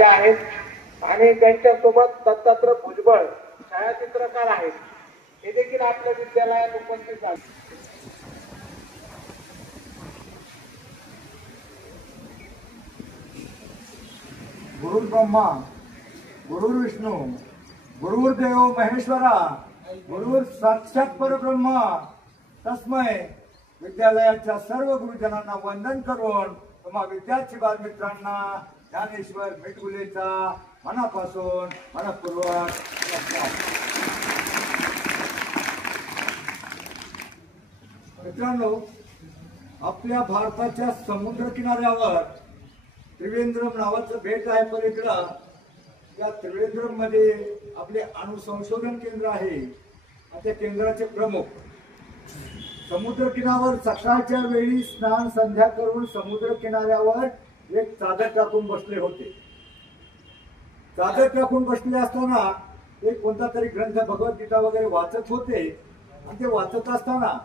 आलेले आहेत आणि त्यांच्यासोबत दत्तात्रय भुजबळ छायाचित्रकार आहेत, हे देखील आपल्या विद्यालयात उपस्थित आहेत. गुरु ब्रह्मा गुरु विष्णू गुरुर्देव महेश्वरा गुरुर साक्षात परब्रह्म तस्मै विद्यालयाच्या सर्व गुरुजनांना वंदन करून तुम्हा विद्यार्थी बालमित्रांना ज्ञानेश्वर मेटगुलेचा मनापासून मनपूर्वक मित्रांनो, आपल्या भारताच्या समुद्र किनाऱ्यावर त्रिवेंद्रम नावाचं बेट आहे पलीकडं. त्या त्रिवेंद्रम मध्ये आपले अणुसंशोधन केंद्र आहे. त्या केंद्राचे प्रमुख समुद्र किनाऱ्यावर सकाळच्या वेळी स्नान संध्या करून समुद्र किनाऱ्यावर एक चादर टाकून बसले होते. चादर टाकून बसले असताना एक कोणता तरी ग्रंथ भगवद्गीता वगैरे वाचत होते. आणि ते वाचत असताना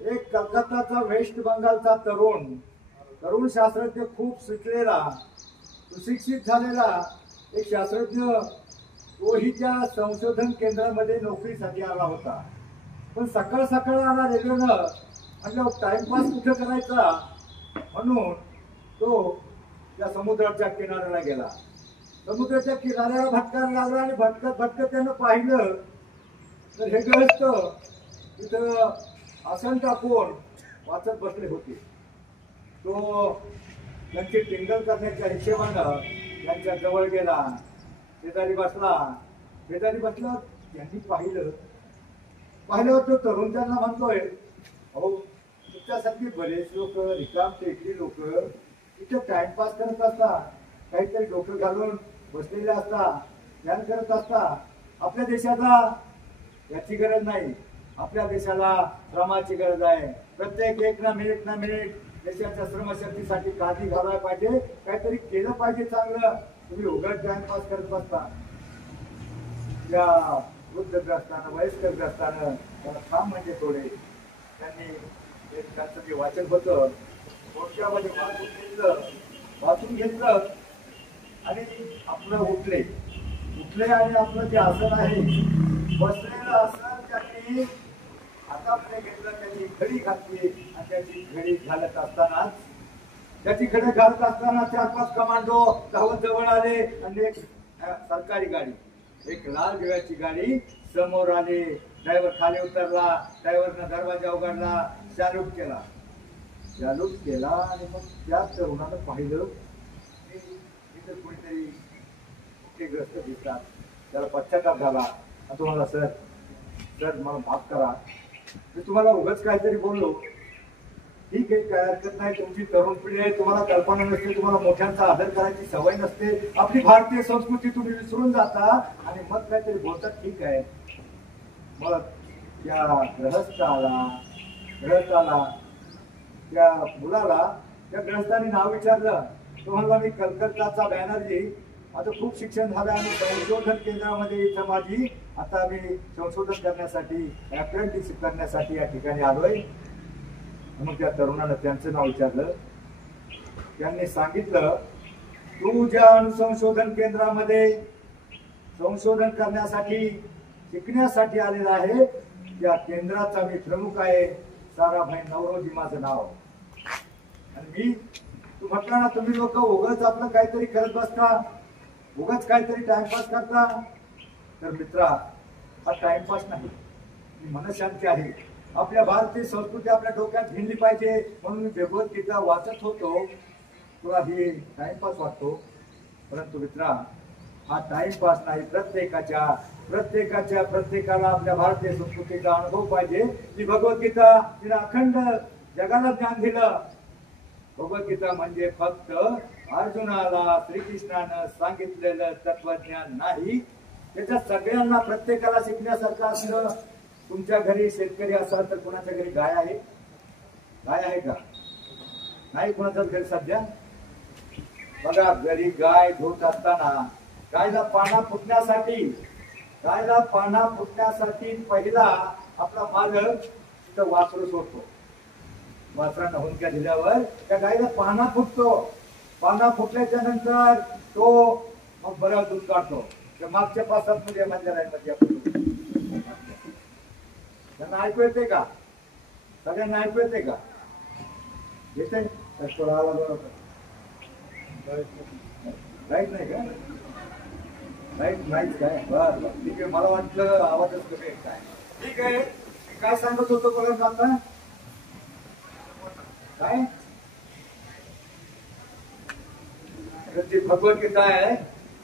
एक कलकत्ताचा वेस्ट बंगालचा तरुण शास्त्रज्ञ, खूप शिकलेला सुशिक्षित झालेला एक शास्त्रज्ञ, तोही त्या संशोधन केंद्रामध्ये नोकरीसाठी आला होता. पण सकाळ सकाळ आला रेल्वेनं, म्हटलं टाइमपास कुठं करायचा म्हणून तो त्या समुद्राच्या किनाऱ्याला गेला. समुद्राच्या किनाऱ्याला भटकायला लागला आणि भटकत त्यानं पाहिलं तर हे गृहस्थ तिथं आसन टाकून वाचत बसले होते. तो त्यांची टिंगल करण्याच्या हिशेबानं त्यांच्या जवळ गेला, शेजारी बसला. त्यांनी पाहिलं तो तरुण त्यांना म्हणतोय, अहो तुमच्यासाठी बरेच लोक रिकाम टेकली लोक इथे टाइमपास करत असतात, काहीतरी डोकं घालून बसलेले असतात, ध्यान करत असतात. आपल्या देशाला याची गरज नाही, आपल्या देशाला श्रमाची गरज आहे. प्रत्येक एक ना मिनिट देशाच्या श्रमशक्तीसाठी काळजी घालायला पाहिजे, काहीतरी केलं पाहिजे चांगलं. तुम्ही उघड टाइमपास करत बसता. या वृद्धग्रस्तानं वयस्करग्रस्तानं त्याला काम म्हणजे थोडे त्यांनी त्यांचं जे वाचन होतं कोणत्यामध्ये वाचून घेतलं आणि आपलं उठले आणि आपलं जे आसन आहे बसलेलं आसन त्यांनी हातामध्ये घेतलं, त्याची घडी घातली आणि त्याची घडी घालत असताना 4-5 कमांडो धावत जवळ आले आणि एक सरकारी गाडी, एक लाल दिव्याची गाडी समोर आली. ड्रायव्हर खाली उतरला, ड्रायव्हरनं दरवाजा उघडला, सॅल्यूट केला आणि मग त्या तरुणानं पाहिलं इतर कोणीतरी ग्रस्त दिसतात. त्याला पश्चाताप झाला. तुम्हाला सर मला माफ करा, मी तुम्हाला उगाच काहीतरी बोललो. ठीक आहे, काय हरकत नाही, तुमची तरुण पिढी आहे, तुम्हाला कल्पना नसते, तुम्हाला मोठ्यांचा आदर करायची सवय नसते, आपली भारतीय संस्कृती तुम्ही विसरून जाता आणि मग काहीतरी बोलतात. ठीक आहे. मग त्या ग्रहस्थाला त्या मुलाला त्या ग्रहस्थाने नाव विचारलं. तो म्हणला, मी कलकत्ताचा बॅनर्जी, माझं खूप शिक्षण झालं आणि संशोधन केंद्रामध्ये इथं माझी आता मी संशोधन करण्यासाठी अप्रेंटिसशिप करण्यासाठी या ठिकाणी आलोय. मग त्या तरुणानं त्यांचं नाव विचारलं. त्यांनी सांगितलं, तू ज्या अनुसंशोधन केंद्रामध्ये संशोधन करण्यासाठी शिकण्यासाठी आलेला आहे त्या केंद्राचा मी प्रमुख आहे, साराभाई नवरोजी माझं नाव. आणि तू म्हटला ना, तुम्ही लोक उगाच आपलं काहीतरी करत बसता, उगाच काहीतरी टाइमपास करता. तर मित्रा, हा टाइमपास नाही, ही मनशांती आहे. आपल्या भारतीय संस्कृती आपल्या डोक्यात घेतली पाहिजे म्हणून मी भगवद्गीता वाचत होतो. तुला ही टाइमपास वाटतो, परंतु मित्रा हा टाइमपास नाही. प्रत्येकाला आपल्या भारतीय संस्कृतीचा अनुभव पाहिजे. ती भगवद्गीता तिला अखंड जगाला ज्ञान दिलं. भगवद्गीता म्हणजे फक्त अर्जुनाला श्रीकृष्णानं सांगितलेलं तत्वज्ञान नाही, त्याच्या सगळ्यांना प्रत्येकाला शिकण्यासारखं असलं. तुमच्या घरी शेतकरी असाल तर कोणाच्या घरी गाय आहे का? नाही कोणाच्याच घरी सध्या. बघा, घरी गाय धुत असताना गायला पाना फुटण्यासाठी पहिला आपला मालक तिथं वासरू सोडतो. वासरांना हुंदक्या दिल्यावर त्या गायला पाना फुटतो. पाना फुटल्याच्या नंतर तो मग बरं दूध काढतो. त्या मागच्या 5-7 मध्ये माझ्या लाईनमध्ये आपण त्यांना ऐकू येते का? सगळ्यांना ऐकू येते का? येते? थोडा आवाज बरोबर लाईट नाही का? लाईट नाहीच काय? बरं बरं ठीक आहे. मला वाटलं आवाजच कमी आहे काय. ठीक आहे. मी काय सांगत होतो बघा आता काय जी भगवद्गीता आहे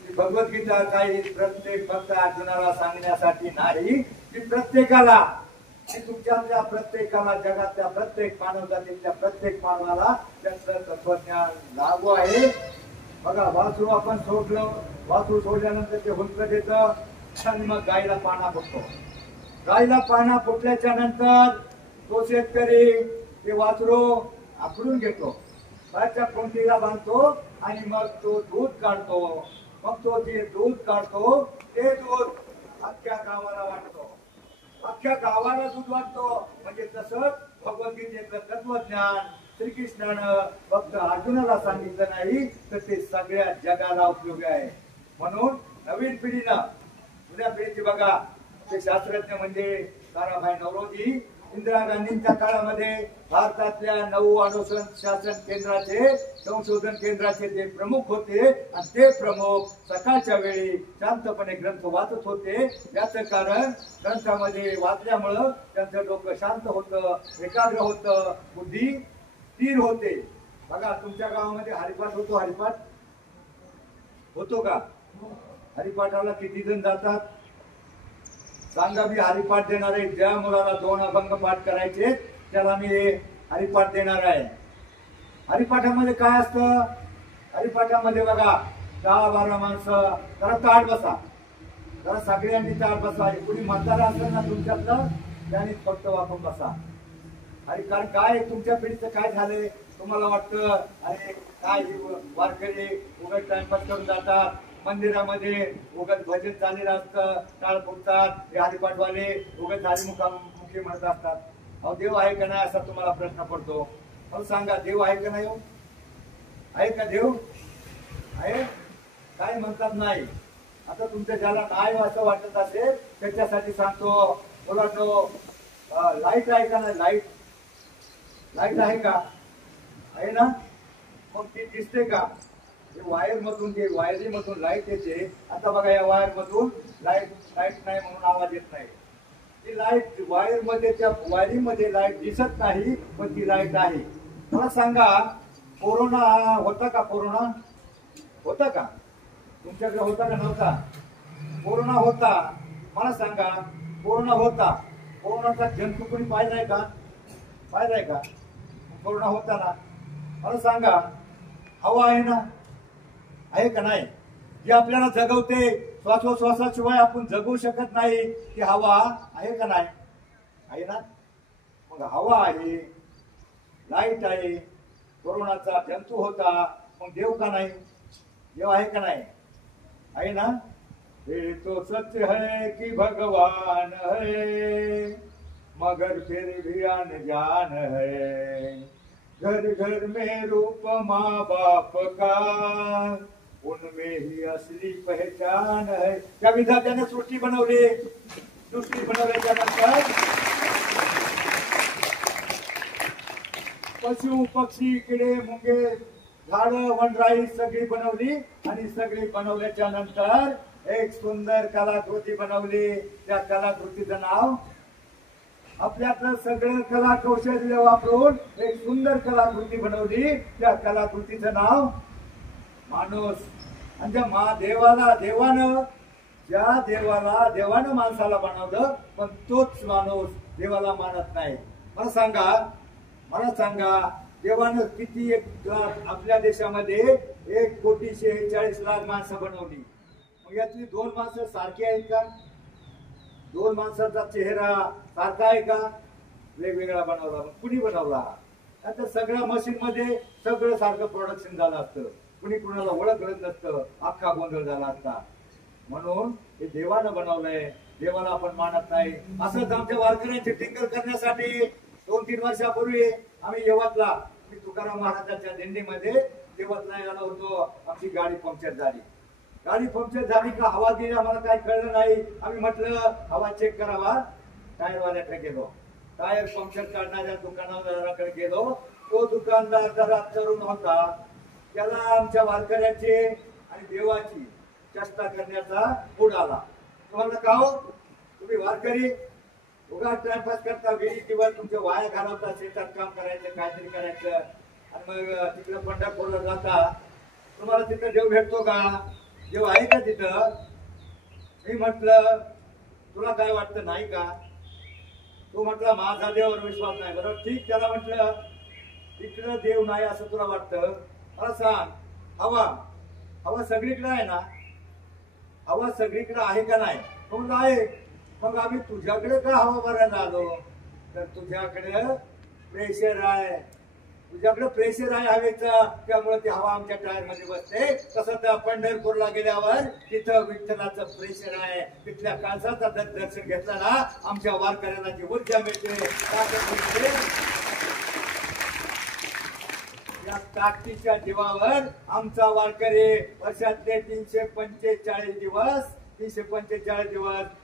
ती भगवद्गीता काही प्रत्येक भक्त अर्जुनाला सांगण्यासाठी नाही, ती प्रत्येकाला, ती तुमच्यातल्या प्रत्येकाला, जगातल्या प्रत्येक मानव जातीतल्या प्रत्येक मानवाला त्याचं तत्वज्ञान लागू आहे. बघा वासरू आपण सोडलं, वासरू सोडल्यानंतर ते हुंक देतं आणि मग गायला पाना फुटतो. गायला पाना फुटल्याच्या नंतर तो शेतकरी ते वासरू आखडून घेतो, त्याच्या कोंडीला बांधतो आणि मग तो दूध काढतो. मग तो जे दूध काढतो ते दूध अख्ख्या गावाला वाटतो, अख्ख्या गावाला दूध वाटतो. म्हणजे तसंच भगवद्गीतेचं तत्वज्ञान श्रीकृष्णानं फक्त अर्जुनाला सांगितलं नाही तर ते सगळ्या जगाला उपयोगी आहे. म्हणून नवीन पिढीनं, जुन्या पिढीची बघा ते शास्त्रज्ञ म्हणजे ताराभाई नौरोजी इंदिरा गांधींच्या काळामध्ये भारतातल्या 9 अनुसंधान केंद्राचे संशोधन केंद्राचे ते प्रमुख होते आणि ते प्रमुख सकाळच्या वेळी शांतपणे ग्रंथ वाचत होते. याचं कारण ग्रंथामध्ये वाचल्यामुळं त्यांचं डोकं शांत होतं, एकाग्र होतं, बुद्धी स्थिर होते. बघा तुमच्या गावामध्ये हरिपाठ होतो, हरिपाठ होतो का? हरिपाठाला किती जण जातात सांगा? मी हरिपाठ देणार आहे. ज्या मुलाला 2 अभंग पाठ करायचे त्याला मी हरिपाठ देणार आहे. हरिपाठामध्ये काय असतं? हरिपाठामध्ये बघा 10-12 माणसं जरा ताट बसा, जरा सगळ्यांनी ताट बसा. कुणी म्हातारा असेल ना तुमच्यातलं त्यांनी फक्त वाकून बसा. अरे कारण काय तुमच्या पिढीचं काय झालंय? तुम्हाला वाटतं अरे काय वारकरी उगाच टाइमपास करून जातात, मंदिरामध्ये उगाच भजन चालेलं असतं, टाळ फुटतात, हे हरिपाठवाले उगाच हरिमुखी म्हणत असतात. अहो देव आहे का नाही असा तुम्हाला प्रश्न पडतो. मला सांगा देव आहे का नाही? आहे का देव? आहे? काय म्हणतात नाही. आता तुमच्या ज्याला नाही असं वाटत असेल त्याच्यासाठी सांगतो. मुलांनो लाईट आहे का नाही? लाईट लाईट आहे का? आहे ना? मग ती दिसते का? वायर मधून जे वायरी मधून लाईट येते. आता बघा या वायर मधून लाईट नाही म्हणून आवाज येत नाही. ती लाईट वायर मध्ये, त्या वायरीमध्ये लाईट दिसत नाही पण ती लाईट आहे. मला सांगा कोरोना होता का? कोरोना होता का? तुमच्याकडे होता का नव्हता? कोरोना होता. मला सांगा कोरोना होता, कोरोनाचा जंतू कोणी पाहिलाय का? पाहिलाय का? कोरोना होता ना. मला सांगा हवा आहे ना? आहे का नाही? जे आपल्याला जगवते, श्वासोश्वासाशिवाय आपण जगू शकत नाही ती हवा आहे का नाही? आहे ना. मग हवा आहे, लाईट आहे, कोरोनाचा जंतू होता, मग देव का नाही? देव आहे का नाही? आहे ना. ये तो सच है कि भगवान है मगर फिर भी अनजान है, घर घर में रूप माँ बाप का उनमें ही असली पहचान है. त्या विधात्याने सृष्टी बनवली. सृष्टी बनवल्याच्या नंतर पशु पक्षी किडे मुंगे झाडं वनराई सगळी बनवली आणि सगळी बनवल्याच्या नंतर एक सुंदर कलाकृती बनवली. त्या कलाकृतीचं नाव आपल्यातलं सगळं कला कौशल्य वापरून एक सुंदर कलाकृती बनवली. त्या कलाकृतीचं नाव माणूस. आणि देवानं माणसाला बनवलं पण तोच माणूस देवाला मानत नाही. मला सांगा देवानं किती आपल्या देशामध्ये 1,46,00,000 माणसं बनवली. मग यातली 2 माणसं सारखी आहेत का? 2 माणसाचा चेहरा सारखा आहे का? वेगवेगळा बनवला. कुणी बनवला? आता सगळ्या मशीन मध्ये सगळं सारखं प्रोडक्शन झालं असतं, कुणी कुणाला ओळखलं नसतं, अख्खा गोंधळ झाला असता. म्हणून हे देवानं बनवलंय, देवाला आपण मानत नाही. असंच आमच्या वारकऱ्यांची टिंगल करण्यासाठी 2-3 वर्षापूर्वी आम्ही यवतला तुकाराम महाराजांच्या दिंडीमध्ये तेव्हाच नाही आलो होतो, आमची गाडी पंक्चर झाली. गाडी पंक्चर झाली का हवा गेली आम्हाला काही कळलं नाही. आम्ही म्हटलं हवा चेक करावा, टायरवाल्याकडे गेलो. टायर पंक्चर काढणाऱ्या दुकानदाराकडे गेलो. तो दुकानदार जरा तरुण होता. त्याला आमच्या वारकऱ्याचे आणि देवाची चेष्टा करण्याचा मूड आला. तुम्हाला का हो, तुम्ही वारकरी उगा टाइमपास करता, विहिरीवर तुमच्या वाया घालवता, शेतात काम करायचं, काहीतरी करायचं आणि मग तिकडे पंढरपूरला जाता. तुम्हाला तिथं देव भेटतो का? देव आहे का तिथं? मी म्हटलं तुला काय वाटतं नाही का? तो म्हटला माझा देवावर विश्वास नाही. बरोबर, ठीक. त्याला म्हटलं तिकडं देव नाही असं तुला वाटतं? मला सांग, हवा हवा सगळीकडे आहे ना? हवा सगळीकडे आहे का नाही? तो म्हणला आहे. मग आम्ही तुझ्याकडे का हवा भरायला आलो? तर तुझ्याकडे प्रेशर आहे, तुझ्याकडे प्रेशर आहे हवेचं, त्यामुळे ती हवा आमच्या टायर मध्ये बसते. तसं त्या पंढरपूरला गेल्यावर तिथं विठ्ठलाचं प्रेशर आहे. तिथल्या काळजाचा दर्शन घेतला ना, आमच्या वारकऱ्याला जी ऊर्जा मिळते, ताकद मिळते. या ताकदीच्या जीवावर आमचा वारकरी वर्षातले 345 दिवस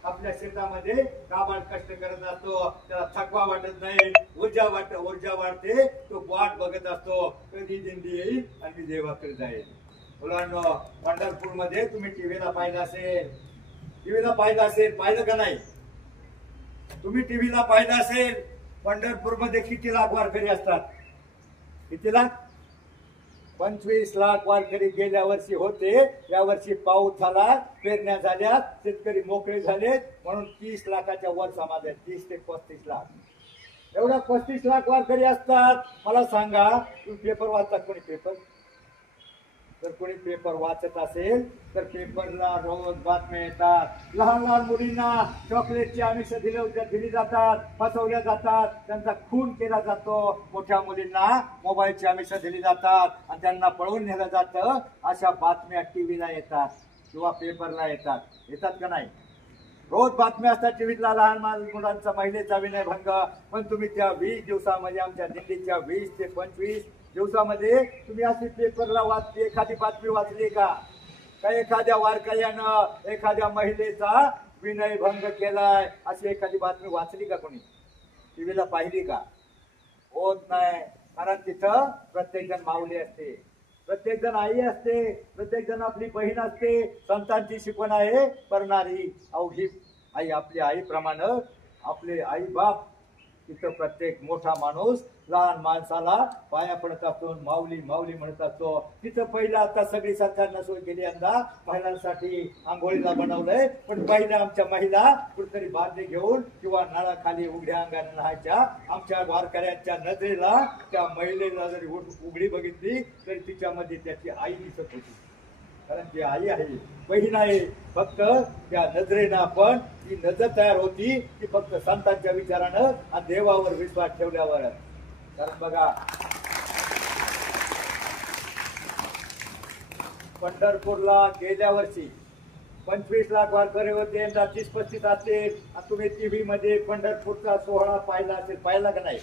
आपल्या शेतामध्ये काबाड कष्ट करत असतो. त्याला थकवा वाटत नाही, ऊर्जा वाढते. तो वाट बघत असतो, कधी दिंडी येईल आणि मी देवाकडे जाईल. मुलांनो, पंढरपूरमध्ये तुम्ही टीव्हीला पाहिलं असेल, पाहिलं का नाही? तुम्ही टीव्हीला पाहिलं असेल, पंढरपूरमध्ये किती लाख वारकरी असतात? किती लाख? 25 लाख वारकरी गेल्या वर्षी होते. या वर्षी पाऊस झाला, पेरण्या झाल्या, शेतकरी मोकळे झालेत, म्हणून 30 लाखाच्या वर समाज आहे. 30 ते 35 लाख, एवढा 35 लाख वारकरी असतात. मला सांगा, तुम्ही पेपर वाचतात? कोणी पेपर? जर कोणी पेपर वाचत असेल तर पेपरला रोज बातम्या येतात. लहान लहान मुलींना चॉकलेटची आमिष दिली जातात, फसवल्या जातात, त्यांचा खून केला जातो. मोठ्या मुलींना मोबाईलची आमिष दिली जातात आणि त्यांना पळवून नेलं जातं. अशा बातम्या टीव्हीला येतात किंवा पेपरला येतात का नाही? रोज बातम्या असतात टीव्हीला. लहान मुलांचा, महिलेचा विनयभंग. पण तुम्ही त्या 20 दिवसामध्ये, आमच्या दिल्लीच्या 20 ते 25 दिवसामध्ये तुम्ही अशी पेपरला एखादी बातमी वाचली का? एखाद्या वारकऱ्यानं एखाद्या महिलेचा विनयभंग केलाय अशी एखादी बातमी वाचली का? कोणी टीव्हीला पाहिली का? होत नाही. कारण तिथं प्रत्येक जण माऊली असते, प्रत्येक जण आई असते, प्रत्येक जण आपली बहीण असते. संतांची शिकवण आहे, करणारी अवघी आई आपली आईप्रमाणे आपले आई बाप. तिथं प्रत्येक मोठा माणूस लहान माणसाला पाया पडत असतो, माऊली माऊली म्हणत असतो. तिथं पहिलं, आता सगळी सरकारनं सोय केली, यंदा महिलांसाठी आंघोळीला बनवलंय. पण पहिल्या आमच्या महिला कुठेतरी बादली घेऊन किंवा नळाखाली उघड्या अंगाने राहायच्या. आमच्या वारकऱ्यांच्या नजरेला त्या महिलेला जरी उघडी बघितली तरी तिच्यामध्ये त्याची आई दिसत होती. कारण ती आई आहे, बहीण आहे. फक्त त्या नजरेनं आपण, ती नजर तयार होती ती फक्त संतांच्या विचारानं आणि देवावर विश्वास ठेवल्यावर. कारण बघा, पंढरपूरला गेल्या वर्षी 25 लाख वारकरी होते, 30-35 असतील. तुम्ही टीव्ही मध्ये पंढरपूरचा सोहळा पाहिला का नाही?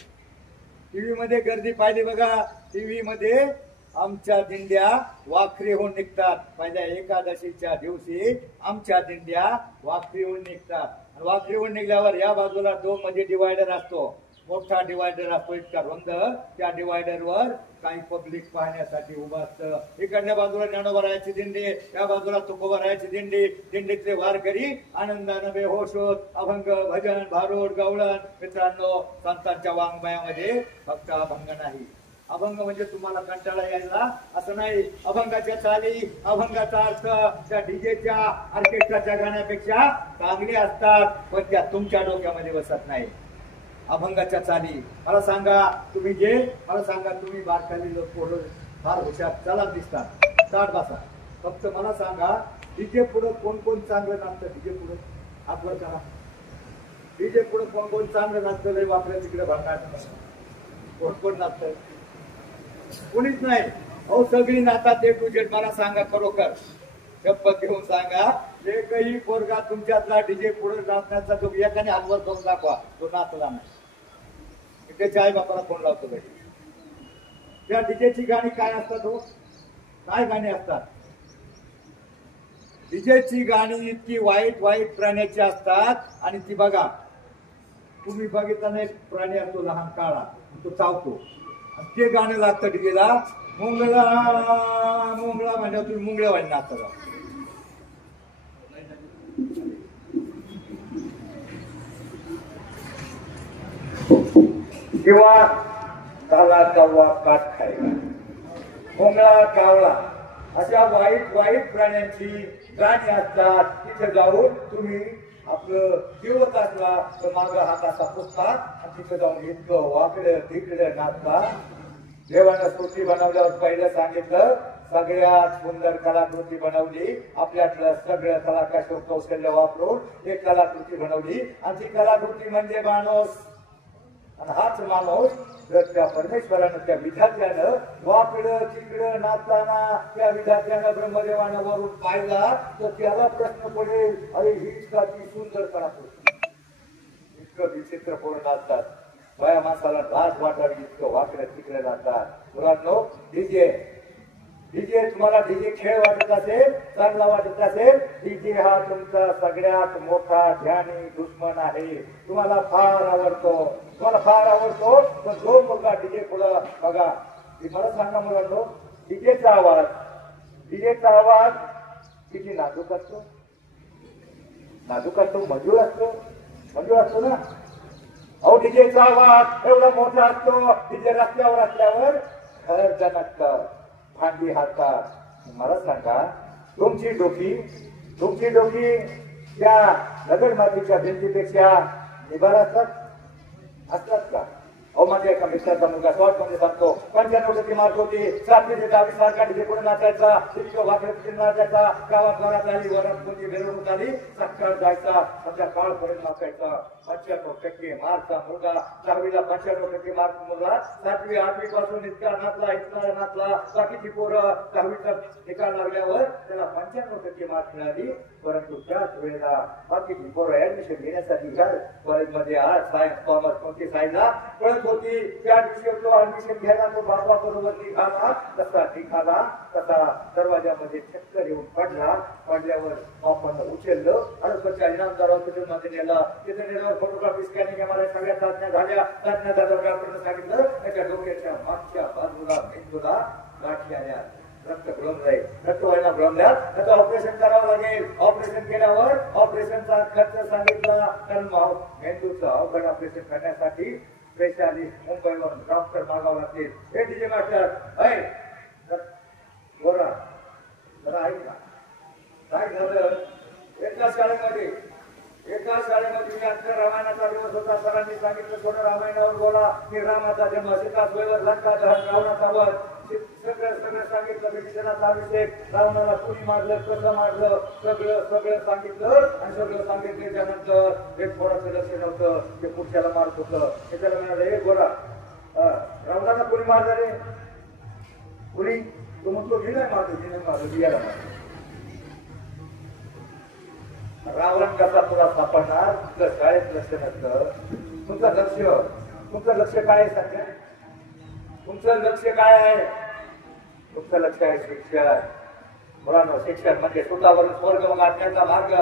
टीव्ही मध्ये गर्दी पाहिली बघा. टीव्ही मध्ये आमच्या दिंड्या वाखरीहून निघतात. पहिल्या एकादशीच्या दिवशी आमच्या दिंड्या वाखरीहून निघतात. आणि वाखरीहून निघल्यावर या बाजूला 2 मध्ये डिवायडर असतो, मोठा डिवायडर असतो, इतका रुंद. त्या डिवायडरवर काही पब्लिक पाहण्यासाठी उभं असतं. इकडल्या बाजूला ज्ञानोबरायाची दिंडी, या बाजूला तुकोबरायाची दिंडी. दिंडीतले वारकरी आनंदानं बेहोश होत अभंग, भजन, भारूड, गवळण. मित्रांनो, संतांच्या वाङ्मयामध्ये फक्त अभंग नाही. अभंग म्हणजे तुम्हाला कंटाळा यायला असं नाही. अभंगाच्या चाली, अभंगाचा अर्थ त्या डीजेच्या, ऑर्केस्ट्राच्या गाण्यापेक्षा चांगले असतात, पण त्या तुमच्या डोक्यामध्ये बसत नाही. अभंगाच्या चाली, मला सांगा तुम्ही बारकाली लोक फार हुशार चला दिसतात, चाट बसा. फक्त मला सांगा, डीजे पुढे कोण कोण चांगलं नाचतं? डीजे पुढे हात वर करा. डीजे पुढे कोण कोण चांगलं नाचतं? लय वापऱ्या तिकडे भांडणार. कोण कोण नाचतं? कोणीच नाही. अहो, सगळी नातात ए टू झेड. मला सांगा, खरोखर शपथ घेऊन सांगा, एकही पोरगा तुमच्यातला डीजे पुढे नाचण्याचा जो एकाने हातवर करून दाखवा, तो नाचला नाही. त्याच्या आई बापाला फोन लावतो. त्या डीजेची गाणी काय असतात हो? काय गाणी असतात? डीजेची गाणी इतकी वाईट वाईट प्राण्याची असतात आणि ती बघा, तुम्ही बघितलं एक प्राणी असतो लहान काळा, तो चावतो आणि ते गाणं लागतं डीजेला, मुंगळा मुंगळा म्हणजे तुम्ही मुंगळ्या वाणी नाचता. किंवा काला कावळा काठ खायला, मुंगळा कावळा, अशा वाईट वाईट प्राण्यांची गाणी असतात. तिथे जाऊन तुम्ही आपलं दिवस असला तर मागं हात असा पुसता आणि तिथे जाऊन इतकं वाकडं तिकडं नाचता. देवानं सृष्टी बनवल्यावर पहिलं सांगितलं, सगळ्यात सुंदर कलाकृती बनवली, आपल्यातलं सगळं कलाकौशल्य कौशल्य वापरून एक कलाकृती बनवली आणि ती कलाकृती म्हणजे माणूस. आणि हाच माणूस जर त्या परमेश्वरानं त्या विधात्यानं वाकडं तिकडं नाचताना त्या विधात्यानं ब्रह्मदेवानं वरून पाहिला तर त्याला प्रश्न पडेल, अरे हीच का ती सुंदर कलाकृती, इतकं विचित्र पोरं नाचतात, बाया माणसाला लाज वाटावी इतकं वाकडं तिकडे नाचतात. मुलांनो, डीजे डीजे तुम्हाला डीजे खेळ वाटत असेल, चांगला वाटत असेल, डीजे हा तुमचा सगळ्यात मोठा ध्यानी दुश्मन आहे. तुम्हाला फार आवडतो, तुम्हाला फार आवडतो, पण जो मुलगा डीजे पुढं बघा, मला सांगा मुलांनो, डीजेचा आवाज किती नाजूक असतो, नाजूक असतो, मजूर असतो ना. अहो डीजेचा आवाज एवढा मोठा असतो, डीजे रस्त्यावर असल्यावर घर दणकतं, भांडी हातात. मला सांगा, तुमची डोकी त्या दगडमातीच्या भिंतीपेक्षा निभार असतात का? अहो माझ्या एका मित्राचा मुलगा शॉर्ट मध्ये सांगतो, 95% मार्क होते, 7 ते 10 सारखा डीजे पुढे नाचायचा, इतकं वाकडे नाचायचा, गावात वरात आली, वरात कोणती मिरवणूक आली, सकाळ जायचा, संध्याकाळपर्यंत नाचायचा. 95% मार्कचा मुलगा, 10वीला 95% मार्क मुलगा, 7वी 8वी पासून इतका नाचला, बाकीची पोरं 10वीचा निकाल लागल्यावर त्याला 95% मार्क मिळाली. परंतु त्याच वेळेला बाकीची पोरं ऍडमिशन घेण्यासाठी कॉलेजमध्ये आर्ट सायन्स कॉमर्स कोणती सायन्सला पळत होती. त्या दिवशी तो ऍडमिशन घ्यायला तो बाबा बरोबर निघाला, तसा दरवाजामध्ये चक्कर येऊन पडल्यावर बापानं उचललं आणि स्वतः इनामदार हॉस्पिटलमध्ये नेला. तिथे नेल्यावर फोटोग्राफी स्कॅनिंग एमआरआय सगळ्या चाचण्या झाल्या डॉक्टरनं सांगितलं, त्याच्या डोक्याच्या मागच्या बाजूला मेंदूला गाठी आल्या, रक्त व्हायला प्रॉब्लेम, त्याचं ऑपरेशन करावं लागेल. ऑपरेशन केल्यावर ऑपरेशनचा खर्च सांगितला, कारण मेंदूचं अवघड ऑपरेशन करण्यासाठी स्पेशालिस्ट मुंबईवरून डॉक्टर मागावं लागतील. हे डीजे मास्टर बोला जरा ऐक ना, काय झालं? एका शाळेमध्ये मी आजच्या रामायणाचा दिवस होता, सरांनी सांगितलं थोडं रामायणावर बोला, की रामाचा जन्म, सीता स्वयंवर, लंका दहन, रावणाचा वध, सगळं सांगितलं. विभीषणाचा अभिषेक, रावणाला कुणी मारलं, कसं मारलं, सगळं सांगितलं. आणि सगळं सांगितल्याच्या नंतर एक थोडंसं लक्ष नव्हतं, ते पुढच्याला मारत होतं. ते त्याला म्हणाले, हे गोरा, रावणाला कुणी मारलं रे? कुणी? तो म्हणतो मी नाही मारलं, याला मारलं. रावण कसा तुला सापडणार? तुझं शाळेत लक्ष नसतं. तुमचं लक्ष काय आहे सध्या? तुमचं लक्ष काय आहे? तुमचं लक्ष आहे शिक्षण. मुलांनो, शिक्षण म्हणजे स्वतःवरून स्वर्ग मागण्याचा मार्ग.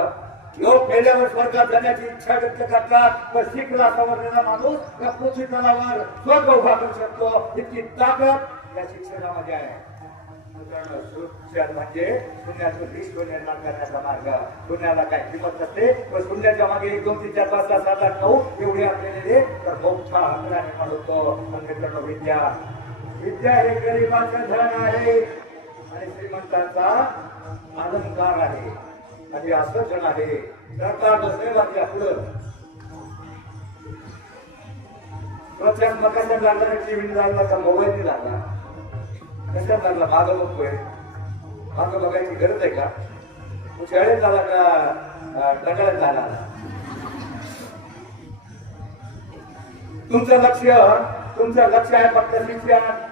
लोक मेल्यावर स्वर्गात जाण्याची इच्छा व्यक्त करतात, पण शिकला सवरलेला माणूस या पृथ्वी तलावर स्वर्ग उभा करू शकतो, इतकी ताकद या शिक्षणामध्ये आहे. शिक्षण म्हणजे शून्यातून विश्व निर्माण करण्याचा मार्ग. शून्याला काय किंमत नसते, पण शून्याच्या मागे 1 2 3 4 5 6 7 8 9 एवढे आपल्याला तर मोठा आकडा निर्माण होतो. मित्रांनो, विद्या हे गरिबाचं धन आहे आणि श्रीमंतांचा अलंकार आहे. आणि असं जण आहे सरकार बसलेवाच्या पुढं प्रत्येक मकान लागला, टीव्ही लागला का मोबाईल लागला, कशात लागला? मागं बघतोय, मागं बघायची गरज आहे का? तू शाळेत झाला का दगडात झाला? तुमचं लक्ष आहे फक्त शिक्षण.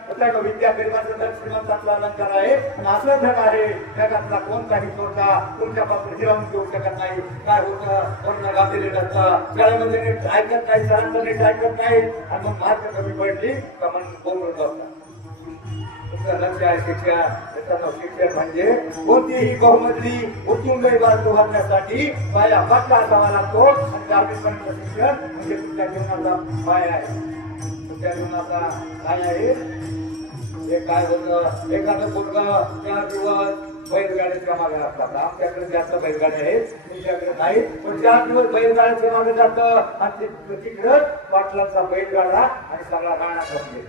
विद्या गरिबाचं धन, श्रीमंतांचा अलंकार आहे. आणि असं धन आहे जगातला कोणताही चोरटा तुमच्यापासून हिरावून घेऊ शकत नाही. काय होतं? कोणाला गाजलेले नसतं, शाळेमध्ये नीट ऐकत नाही, सरांचं नीट ऐकत नाही, आणि मग मार्क कमी पडली का मग बोलून जातात. तुमचं लक्ष आहे शिक्षण. मित्रांनो, शिक्षण म्हणजे कोणतीही बहुमजली उत्तुंग इमारत उभारण्यासाठी पाया पक्का असावा लागतो आणि ग्रामीणपर्यंत शिक्षण म्हणजे तुमच्या जीवनाचा पाया आहे. तुमच्या जीवनाचा काय आहे? हे काय होतं, एखादं मुलगा 4 दिवस बैलगाड्याच्या मागे लागतात. आमच्याकडे जास्त बैलगाड्या आहेत, तुमच्याकडे नाही, पण 4 दिवस बैलगाड्याच्या मागे जातं आणि तिकडं पाटलांचा बैलगाडा आणि सगळा राणा करते.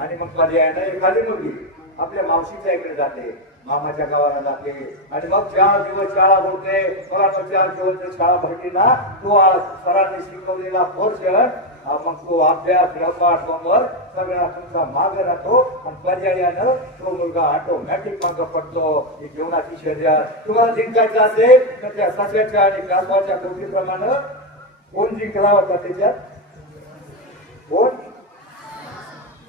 आणि मग पर्यायानं एखादी मुलगी आपल्या मावशीच्या इकडे जाते, मामाच्या गावाला जाते आणि मग 4 दिवस शाळा होते. मला 4 दिवस शाळा भरली ना, तो सरांनी शिकवलेला पोर्शन मग तो अभ्यास गृहपाठ सगळा तुमचा मागे राहतो आणि पर्यायानं तो मुलगा ऑटोमॅटिक मागं पडतो. ही जीवनाची शर्यत तुम्हाला जिंकायचं असेल तर त्या सस्याच्या आणि कासवाच्या कृतीप्रमाणे कोण जिंकला होता त्याच्यात? कोण?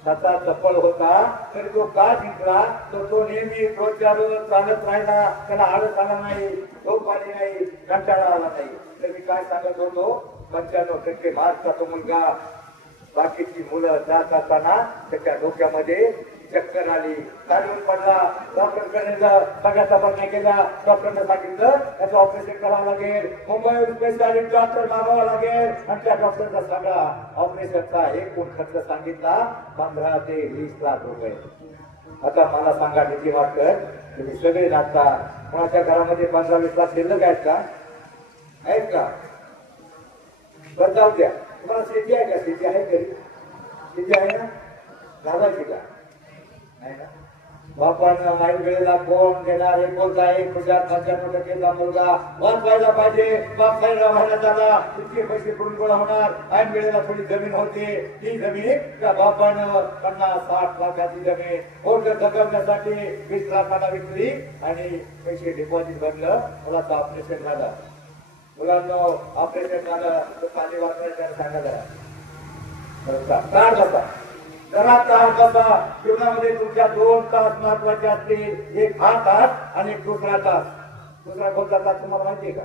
त्याचा चप्पल होता तरी तो का जिंकला? तो नेहमी रोजच्या रोज चालत राहिला, त्याला आळस आला नाही, झोप आली नाही, कंटाळा आला नाही. तर मी काय सांगत होतो, 95% मार्कचा तो मुलगा. बाकीची मुलं जात असताना त्याच्या डोक्यामध्ये चक्कर आली, चालून पडला. डॉक्टरकडे सगळ्या तपासण्या केल्या. डॉक्टरने सांगितलं त्याचं ऑपरेशन करावं लागेल, मुंबई स्पेशालिस्ट डॉक्टर मागावा लागेल आणि त्या डॉक्टरचा सगळा ऑपरेशनचा एकूण खर्च सांगितला 15 ते 20 लाख रुपये. आता मला सांगा किती वाटतं? तुम्ही सगळे नाचता, कोणाच्या घरामध्ये 15-20 लाख शिल्लक आहेत का? आहेत का? बरं जाऊ द्या. तुम्हाला शेती आहे का? शेती आहे घरी? शेती आहे ना? लावायची का? नाही ना? बापानं माहीत वेळेला कोण देणार? एक बोलता एक खुशाल 95% मुलगा वाचवायला पाहिजे. बाप खायला व्हायला झाला, इतके पैसे करून गोळा होणार. ऐन वेळेला थोडी जमीन होते, ती जमीन त्या बापानं 50-60 लाखाची जमीन कोर्ट जगवण्यासाठी 20 लाखाला विकली आणि पैसे डिपॉझिट भरलं. मुलाचं ऑपरेशन झालं. मुलांना ऑपरेशन झालं तर पाणी वापरायचं सांगायला जीवनामध्ये तुमच्या 2 तास महत्वाचे असतील. एक हा तास आणि एक दुसरा तास. दुसरा कोणता तास तुम्हाला माहितीये का?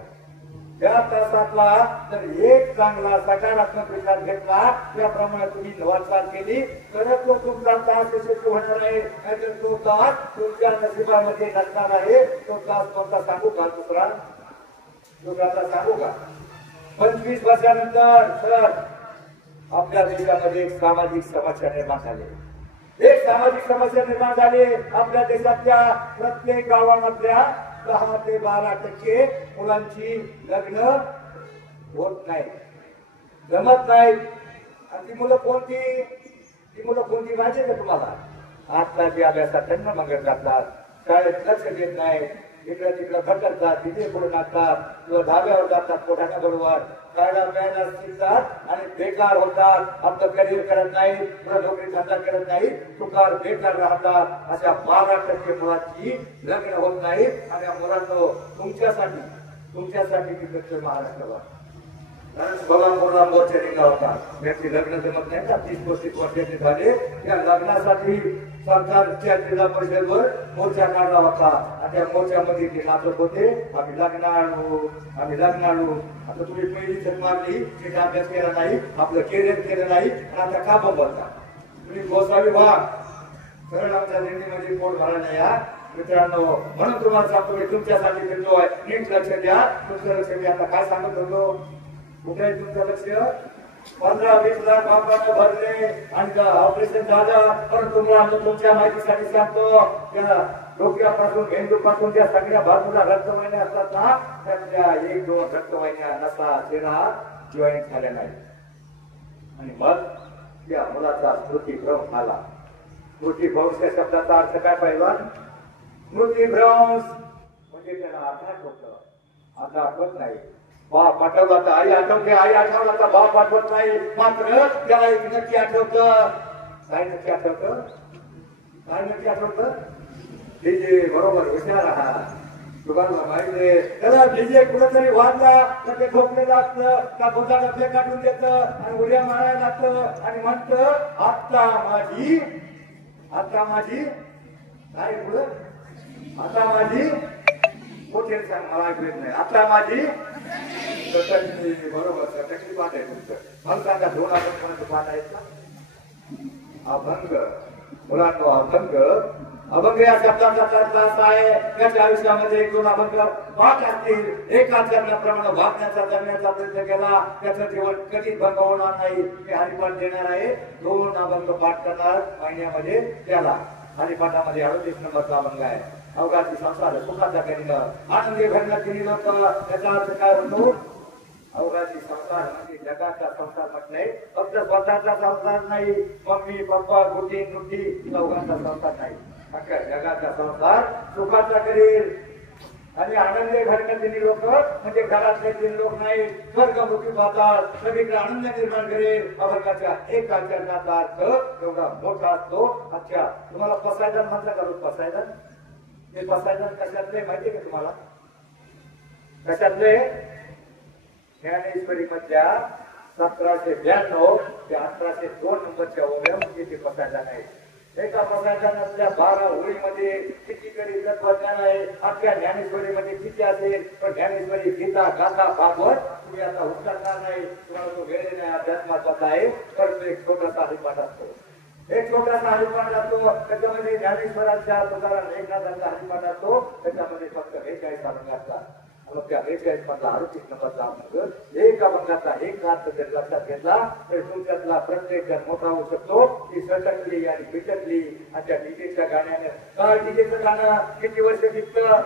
त्या तासातला जर एक चांगला सकारात्मक विचार घेतला, त्याप्रमाणे तुम्ही वाटचाल केली तरच तो तुमचा तास यशस्वी होणार आहे. नाहीतर तो तास तुमच्या नशिबामध्ये नसणार आहे. तो तास कोणता सांगू का? दुसरा सांगू का? 25 वर्षानंतर सर आपल्या देशामध्ये एक सामाजिक समस्या निर्माण झाली. एक सामाजिक समस्या निर्माण झाली. आपल्या देशातल्या प्रत्येक गावामधल्या 10 ते 12% मुलांची लग्न होत नाही, जमत नाही. आणि ती मुलं कोणती माहिती का तुम्हाला? आजकालच्या अभ्यासात त्यांना मगन टाकतात, शाळेत लक्ष देत नाही, इकडं तिकडं भटकतात, तिथे पुढे टाकतात किंवा धाब्यावर जातात पोटाच्या बरोबर. शाळेला मेहनत शिकतात आणि बेकार होतात. आपलं करिअर करत नाही, पुढे नोकरी धंदा करत नाही, चुकार बेकार राहतात. अशा 12% मुलांची लग्न होत नाही. आणि या मुलांना तुमच्यासाठी तिकडचं महाराष्ट्राला बघा मोर्चा निघा होता. व्यक्ती लग्न जमत नाही का? 30-35 वर्षाचे झाले. त्या लग्नासाठी सरकारच्या जिल्हा परिषदेवर मोर्चा काढला होता आणि त्या मोर्चामध्ये ते नाचत होते, आम्ही लग्न आणू. आता तुम्ही पहिली छत मारली, तिथे अभ्यास केला नाही, आपलं करिअर केलं नाही आणि आता का बोलता? तुम्ही गोसावी व्हा. सरळ आमच्या दिंडीमध्ये पोट भरायला या मित्रांनो. म्हणून तुम्हाला सांगतो मी तुमच्यासाठी फिरतोय. नीट लक्ष द्या. तुमचं लक्ष मी आता काय सांगत होतो? कुठे आहे तुमचं लक्ष? 15-20 लाख बापानं भरले आणि ऑपरेशन झालं. पण तुम्हाला तुमच्या माहितीसाठी सांगतो, त्या डोक्यापासून मेंदूपासून त्या सगळ्या बाजूला रक्तवाहिन्या असतात ना, त्यातल्या 1-2 रक्तवाहिन्या नसा शेणा जॉईन झाल्या नाही. आणि मग त्या मुलाचा स्मृतिभ्रंश आला. स्मृतिभ्रंश या शब्दाचा अर्थ काय पाहिजे? स्मृतिभ्रंश म्हणजे त्याला आठवत होतं, आता आठवत नाही. बाप आठवला तर आई आठवते, आई आठवला तर बाप आठवत नाही. मात्र त्याला एक नक्की आठवतं. काय नक्की आठवतं? डीजे. बरोबर, विचार आहात. तुम्हाला माहिती त्याला डीजे कुठेतरी वाजला तर ते ठोकलेलं असतं, का बोटाला प्ले काढून देतं आणि उड्या मारायला लागतं आणि म्हणतं आता माझी काय पुढं? आता माझी मोठे सांग, मला ऐकू येत नाही. आता माझी बरोबर कटकली पाठ आहे तुमचं. मला सांगा 2 अभंगाचं पाठ आहेत का? अभंग. मुलांनो, अभंग अभंग या शब्दाचा अर्थ असा आहे, त्याच्या आयुष्यामध्ये एक दोन अभंग पाठ असतील, एकाच भागण्याचा जगण्याचा प्रयत्न केला, त्याचं जीवन कधी भंग होणार नाही, हे हरिपाठ देणार आहे. 2 अभंग पाठ करणार महिन्यामध्ये, त्याला हरिपाठामध्ये 38 नंबरचा अभंग आहे. अवघाची संसार सुखाचा करीनं, आनंदी घडण्यात केली होतं. त्याचा अर्थ काय होतो? अवघाची संसार म्हणजे जगाचा संसार म्हटलंय, फक्त स्वतःचा संसार नाही, मम्मी पप्पा गुटी गुटी अवघाचा संसार नाही, अख्ख्या जगाचा संसार सुखाचा करेल. आणि आनंदी घडण्यात केली लोक म्हणजे घरातले 3 लोक नाही, स्वर्ग मृत्यू पाताळ सगळीकडे आनंद निर्माण करेल. अभंगाच्या एक आचरणाचा अर्थ एवढा मोठा असतो. अच्छा, तुम्हाला पसायदान म्हटलं का? पसायदान, हे पसायदान कशातले माहितीये का तुम्हाला? कशातले? ज्ञानेश्वरी मधल्या 1792 ते 1802 नंबरच्या ओव्यामध्ये ते पसायदान आहे. एका पसायदानातल्या 12 ओळीमध्ये कितीतरी तत्वज्ञान आहे. अख्ख्या ज्ञानेश्वरीमध्ये किती असेल, पण ज्ञानेश्वरी गीता गाथा भागवत तुम्ही आता उच्चारणार नाही, तुम्हाला तो वेळ नाही. अध्यात्माचा आहे, परंतु एक छोटासा हरिपाठ असतो, एक छोटासा हरिपाठ असतो. त्याच्यामध्ये ज्ञानेश्वरांच्या तुकाराम एकनाथांचा हरिपाठ असतो. त्याच्यामध्ये फक्त 42 अभंग असतात. त्या 42 मधला 38 नंबरचा अभंग, एक अभंगाचा एक अर्थ जर लक्षात घेतला तर तुमच्यातला प्रत्येक जण मोठा होऊ शकतो. ती सटकली आणि पिटकली आणि त्या डीजेच्या गाण्याने, काय डीजेचं गाणं किती वर्ष टिकतं?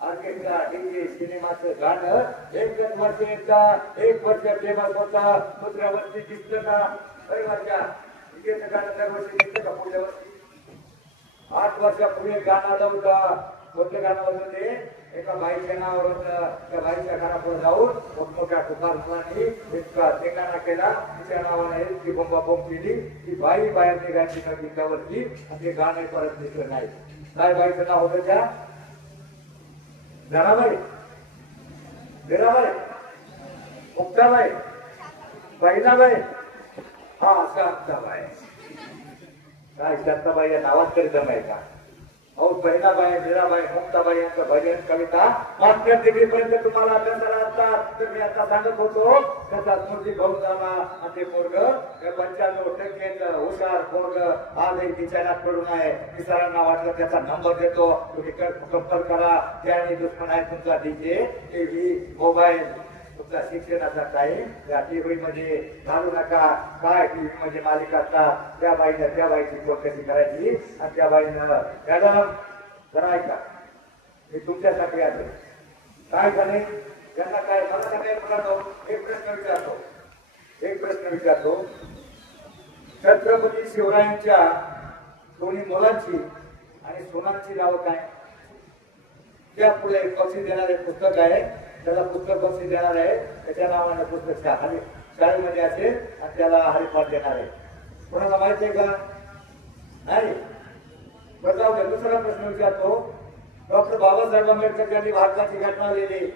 ऑर्केस्ट्रा डीजे सिनेमाचं गाणं एकच वर्ष येतं, 1 वर्ष फेमस होता, दुसऱ्या वर्षी दिसतं का? वर्षा डीजेचं गाणं दरवर्षी दिसतं का? पुढल्या वर्षी 8 वर्षापूर्वी गाणं आलं होतं. कोणतं गाणं होतं ते? एका बाईच्या नावावर होतं. त्या बाईच्या घरापुढे जाऊन मोठमोठ्या दुकानदारांनी इतका ठिकाणा केला, तिच्या नावाने ती बोंबाबोंब केली. ती बाई बाहेर निघायची का गीतावरती आणि ते गाणं परत दिसलं नाही. काय बाईचं नाव होतं त्या? जनाबाई, मीराबाई, मुक्ताबाई, बहिणाबाई, हा शांताबाई. काय शांताबाई या नावात तरी दम आहे का? अहो, बहिणाबाई, मीराबाई, मुक्ताबाई यांचं भजन कविता मास्टर डिग्री पर्यंत तुम्हाला अभ्यासाला असतात. तर मी आता सांगत होतो त्याचा स्मृती भाऊ झाला आणि ते पोरग 95% हुशार पोरग आजही तिच्याला पडून आहे. मी सरांना वाटलं त्याचा नंबर देतो, तुम्ही संपर्क करा. त्याने दुश्मन आहे तुमचा डीजे, टीव्ही, मोबाईल, तुमचा शिक्षणाचा टाईम या टीव्ही मध्ये घालू नका. काय टीव्ही मध्ये मालिका असतात, त्या बाईची चौकशी करायची आणि त्या बाईनं मॅडम जरा ऐका, मी तुमच्यासाठी आलो. काय झाले त्यांना? काय मला काय म्हणतो? एक प्रश्न विचारतो. छत्रपती शिवरायांच्या दोन्ही मुलांची आणि सुनांची नावं काय? त्या पुढे एक बक्षीस देणारे पुस्तक आहे, त्याला पुस्तक बक्षीस देणार आहे. त्याच्या नावाने पुस्तक शाळेमध्ये असेल आणि त्याला हरिपाठ देणार आहे. कोणाला माहिती आहे का? नाही. बघा, दुसरा प्रश्न विचारतो. डॉक्टर बाबासाहेब आंबेडकर यांनी भारताची घटना लिहिली.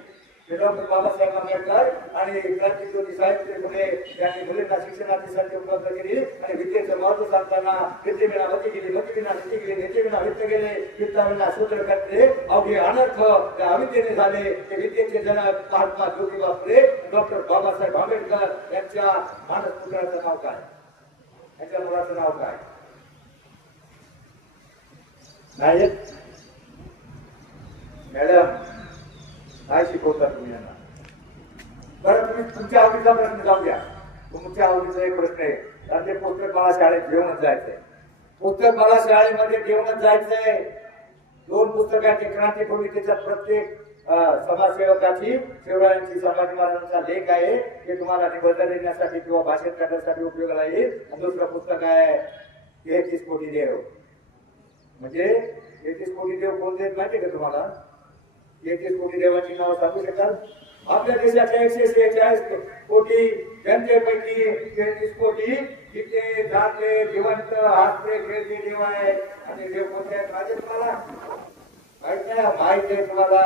डॉक्टर बाबासाहेब आंबेडकर आणि क्रांतिज्योती साहेब फुले यांनी मुलींना शिक्षणाची संधी उपलब्ध केली आणि विद्येचं महत्व सांगताना विद्येविना मती गेली, मतीविना नीती गेली, नीतीविना वित्त गेले, वित्ताविना सूत्र घडले, अवघे अनर्थ त्या अविद्येने झाले. ते विद्येचे जनक महात्मा ज्योतिबा फुले, डॉक्टर बाबासाहेब आंबेडकर यांच्या मानस पुत्राचं नाव काय? यांच्या मुलाचं नाव काय? नाही मॅडम, काय शिकवतात तुम्ही यांना? बरं, तुम्ही तुमच्या आवडीचा प्रश्न जाऊ द्या. तुमच्या आवडीचा एक प्रश्न आहे, ते पुस्तक मला शाळेत घेऊनच जायचंय. पुस्तक मला शाळेमध्ये घेऊनच जायचंय. 2 पुस्तक आहेत, क्रांतिभूमी, त्याच्यात प्रत्येक समाजसेवकाची, शिवरायांची, संभाजी महाराजांचा लेख आहे. ते तुम्हाला निबंध देण्यासाठी किंवा भाषण करण्यासाठी उपयोगाला येईल. दुसरं पुस्तक आहे 33 कोटी देव. म्हणजे 33 कोटी देव कोणते आहेत माहिती का तुम्हाला? 33 कोटी देवांची नावं सांगू शकाल? आपल्या देशाच्या 146 कोटी जनतेपैकी 33 कोटी जिथे जाते जिवंत हसते खेळते देव आहे. आणि देव कोणते आहेत माहिती तुम्हाला? माहित नाही? माहित आहे तुम्हाला.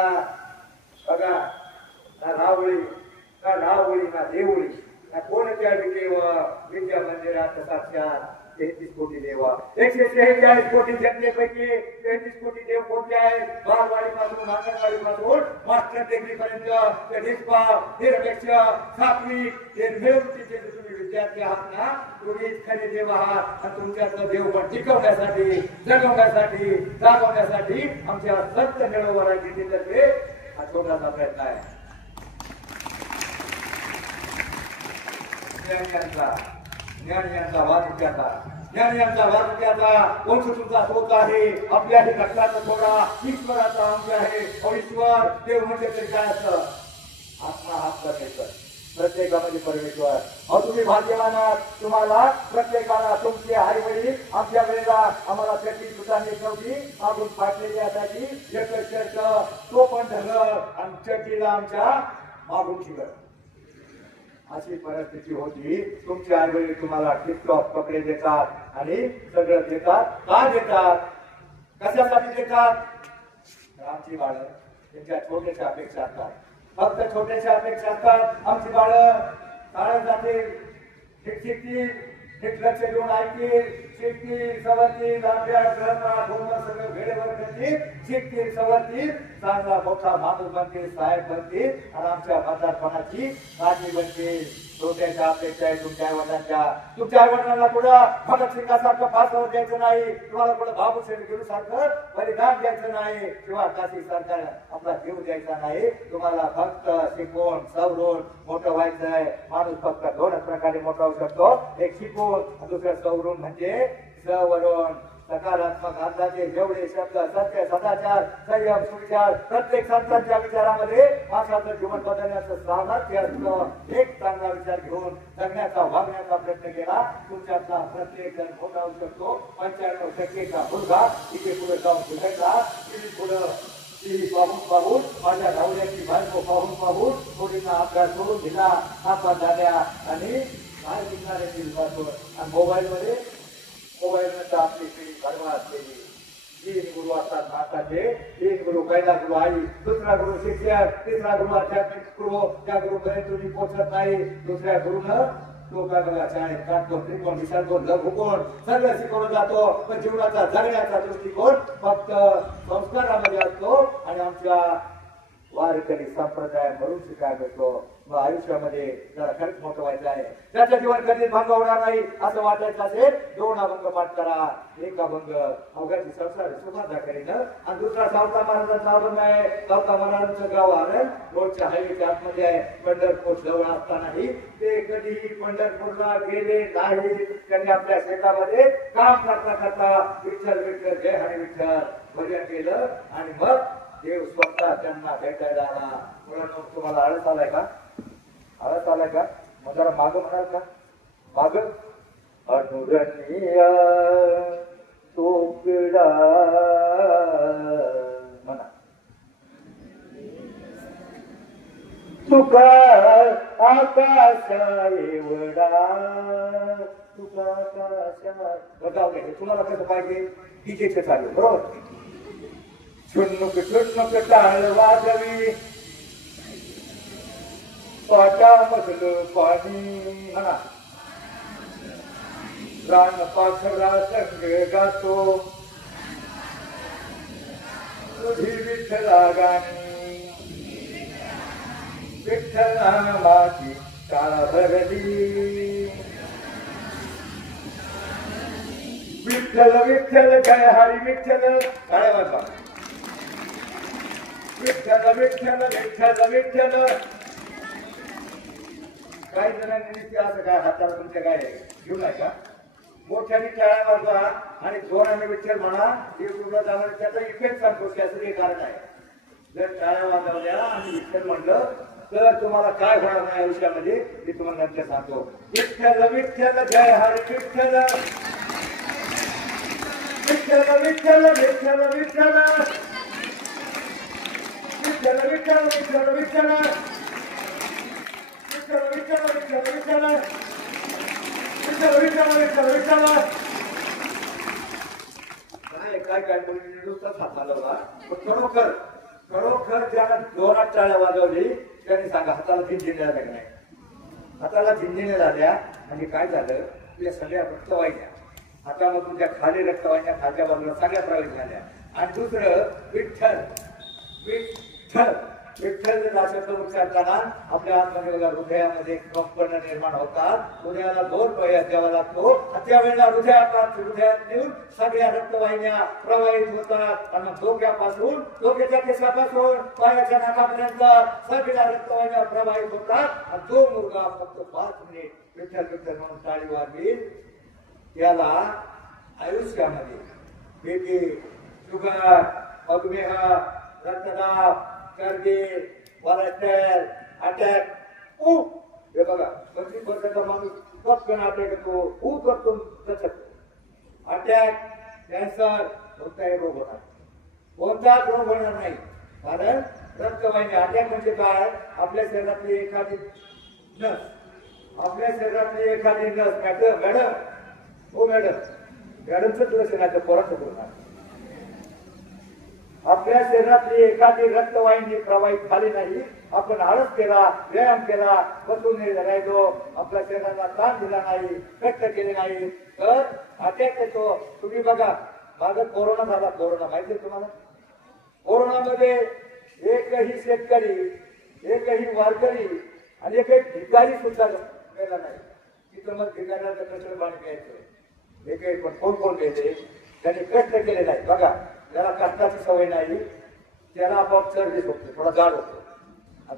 बघा, ना रावळी, ना देवळी, ना कोणत्या देव विद्या मंदिरात साक्षात 33 कोटी देवा. 146 कोटी जनतेपैकी 33 कोटी देव कोणते आहेत? बालवाडीपासून अंगणवाडीपासून मास्टर डिग्री पर्यंत ते निष्पाप, निरपेक्ष, सात्विक, हे मिळून तिथे तुम्ही विद्यार्थी आहात ना, तुम्हीच खरे देव आहात आणि तुमच्यातलं देव पण टिकवण्यासाठी, जगवण्यासाठी, जागवण्यासाठी आमच्या सत्य मिळवणाऱ्या जिल्ह्यातर्फे हा छोटासा प्रयत्न आहे. ज्ञानियांचा वंश तुमचा तोच आहे. आपल्याही रक्ताचा थोडा ईश्वराचा अंश आहे. ईश्वर देव म्हणजे तरी काय असतं? आत्मा हात परमेश्वर, प्रत्येकामध्ये परमेश्वर. अहो तुम्ही भाग्यवान आहात. तुम्हाला प्रत्येकाला तुमचे आई वडील आमच्या वेळेला आम्हाला त्याची सुद्धा नव्हती, मागून फाटलेली असायची. एक शर्ट तो पण ढग आणि चड्डीला आमच्या मागून शिवत, अशी परिस्थिती होती. तुमचे आई वडील तुम्हाला टिपटॉप कपडे देतात आणि सगळं देतात. का देतात? कशासाठी देतात? आमची बाळ त्यांच्या छोट्याशा अपेक्षा असतात. फक्त छोट्याशा अपेक्षा असतात. आमची बाळ शाळेत जातील, शिकतील, लक्ष देऊन ऐकतील, शिकतील, सवरतील, अभ्यास गृहपाठ होणं सगळं वेळेवर करतील, शिकतील, सवरतील, चांगला मोठा माणूस बनतील, साहेब बनतील आणि आमच्या म्हातारपणाची काळजी बनतील. छोट्याच्या अपेक्षा आहे तुमच्या आईवडिलांच्या. तुमच्या आईवडिलांना कुठं भगतसिंगासारखं फासावर द्यायचं नाही, तुम्हाला कुठं बाबूशेठ गिरू सारखं बलिदान द्यायचं नाही, किंवा काशी सारखा आपला जीव द्यायचा नाही. तुम्हाला फक्त शिकवून सवरून मोठं व्हायचंय. माणूस फक्त दोनच प्रकारे मोठा होऊ शकतो, एक शिकवून, दुसरं सवरून म्हणजे सवरून. सकारात्मक अंदाजे जेवढे शब्द सत्य, सदाचार, संयम, सुविचार प्रत्येक संतांच्या विचारामध्ये माणसाचं जीवन बदलण्याचं सामर्थ्य असतं. एक चांगला विचार घेऊन जगण्याचा, वागण्याचा प्रयत्न केला, तुमच्यातला प्रत्येक जण मोठा होऊ शकतो. 95% मुलगा इथे पुढे जाऊन सुधारला. पुढं पाहून माझ्या नवऱ्याची बायको पाहून थोडीना अभ्यास करून दिला, नापास झाल्या आणि काय शिकणाऱ्याची आणि मोबाईल नंतर आपली पिढी बरबाद केली. 3 गुरु असतात भारताचे. 3 गुरु, पहिला गुरु आई, दुसरा गुरु शिक्षक, तिसरा गुरु आध्यात्मिक गुरु. त्या गुरुपर्यंत तुम्ही पोहोचत नाही. दुसऱ्या गुरुनं तो काय बघा शाळेत काढतो, त्रिकोण, विसर्गोण, लघुकोण सगळं शिकवलं जातो. पण जीवनाचा जगण्याचा दृष्टिकोन फक्त संस्कारामध्ये असतो. आणि आमच्या वारकरी संप्रदाय म्हणून शिकायला भेटतो. मग आयुष्यामध्ये जरा खरंच मोठं व्हायचं आहे. त्याचं जीवन कधीच भंग होणार नाही असं वाटायचं असेल, 2 अभंग पाठ करा. एक अभंग अवघाची संसार सुगंधा करीन आणि दुसरा सावता महाराजांचा अभंग आहे. सावता महाराजांचं गाव आरण रोडच्या हायवेच्या आतमध्ये आहे. पंढरपूर जवळ असतानाही ते कधीही पंढरपूरला गेले नाही. त्यांनी आपल्या शेतामध्ये काम करता करता विठ्ठल विठ्ठल जय हरी विठ्ठल भजन केलं आणि मग देव स्वतः त्यांना भेटायला आला. मुलांनो, तुम्हाला आळस आलाय का? आळस आलाय का? मग जरा माग म्हणाल का? माग अनुरणीया तो पिढा म्हणा. तुका आकाशा एवढा, तुका आकाशा बघावले. तुम्हाला कसं पाहिजे? डीजेचे चालू बरोबर. चुन्नुक टाळ वाजवी, पाटामधलं पाणी म्हणा. रान पाखरा संग गातो, तुझी विठ्ठला गाणी. विठ्ठल नामाची शाळा भरली, विठ्ठल विठ्ठल जय हरी विठ्ठल. काय बाबा? विठ्ठल विठ्ठल विठ्ठल विठ्ठल. काही जणांनी असं काय हाताला तुमच्या काय घेऊन आहे का? मोठ्याने टाळ्या वाजवा आणि जोराने विठ्ठल म्हणा. युट्यूबला जाणार त्याचा इफेक्ट सांगतो. शास्त्रीय कारण आहे. जर टाळ्या वाजवल्या आणि विठ्ठल म्हणलं तर तुम्हाला काय होणार नाही आयुष्यामध्ये मी तुम्हाला नंतर सांगतो. विठ्ठल विठ्ठल जय हरी विठ्ठल, विठ्ठल विठ्ठल विठ्ठल विठ्ठल, विठ्ठल विठ्ठल विठ्ठल विठ्ठल, विठ्ठल विठ्ठल विठ्ठल विठ्ठल, विठ्ठल विठ्ठल विठ्ठल विठ्ठल. काय काय नुसताच हात हलवला. खरोखर खरोखर ज्याला जोरात टाळ्या वाजवली त्यांनी सांगा हाताला झिंझिण्या लागल्या नाही. हाताला झिंझिण्या झाल्या म्हणजे काय झालं? तुझ्या सगळ्या रक्तवाहिन्या हातामधून त्या खाली रक्तवाहिन्या खालच्या बाजूला सगळ्या प्रवेश झाल्या. आणि दुसरं विठ्ठल विठ्ठल विठ्ठल हा शब्द उच्चारताना आपल्या आतमध्ये बघा हृदयामध्ये कंपन निर्माण होतात, हृदयाला जोर द्यावा लागतो, त्यावेळेला हृदयात नेऊन सगळ्या रक्तवाहिन्या प्रवाहित होतात आणि डोक्यापासून डोक्याच्या केसापासून पायाच्या नाकापर्यंत सगळ्या रक्तवाहिन्या प्रवाहित होतात आणि तो मुलगा फक्त 5 मिनिट विठ्ठल विठ्ठल म्हणून टाळी वाजवी त्याला आयुष्यामध्ये बीपी, शुगर, मधुमेह, रक्तदाब, चरबी, कोलेस्ट्रॉल, अटॅक हे बघा 25 वर्षाचा माणूस पटकन अटॅक येतो, करतो अटॅक, कॅन्सर, कोणताही रोग होणार, कोणताच रोग होणार नाही. कारण रक्तवाहिनी अटॅक म्हणजे काय, आपल्या शरीरातली एखादी नस, आपल्या शरीरातली एखादी नस मॅडम हो मॅडमच लक्षणाचं पोराचं बोलणार, आपल्या शरीरातली एखादी रक्तवाहिनी प्रवाहित झाली नाही, आपण आळस केला, व्यायाम केला, बसून राहिलो, आपल्या शरीराला ताण दिला नाही, कष्ट केले नाही तर अटॅक येतो. तुम्ही बघा माझा कोरोना झाला, कोरोना माहिती तुम्हाला, कोरोनामध्ये एकही शेतकरी, एकही वारकरी आणि एकही भिकारी सुद्धा गेला नाही. तिथं मग भिकाऱ्याचं कसं पाणी प्यायचं, एकही पण कोण घेते, त्यांनी कष्ट केले नाही. बघा ज्याला कष्टाची सवय नाही त्याला आपोआप चरबी सुटते, थोडा जाड होतो.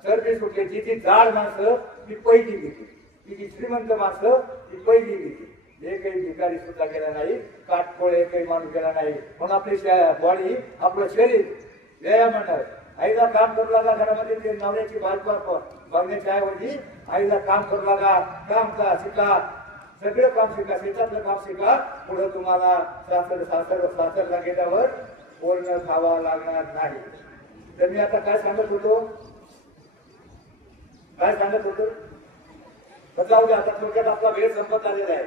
चरबी सुटली जी जाड माणसं ती पहिली गेली, जी श्रीमंत माणसं ती पहिली गेली. एकही भिकारी सुद्धा गेला नाही, काटकोळ एकही माणूस गेला नाही. म्हणून आपली बॉडी, आपलं शरीर व्यायाम म्हणणार. आईला काम करू लागा घरामध्ये, ते नवऱ्याची बायको बघण्याच्या ऐवजी आईला काम करू लागा, काम का शिका, सगळं काम शिका, शेतातलं काम शिका. पुढे तुम्हाला सासरला गेल्यावर पूर्ण खावा लागणार नाही. तर मी आता काय सांगत होतो, जाऊ दे आता, थोडक्यात आपला वेळ संपत आलेला आहे.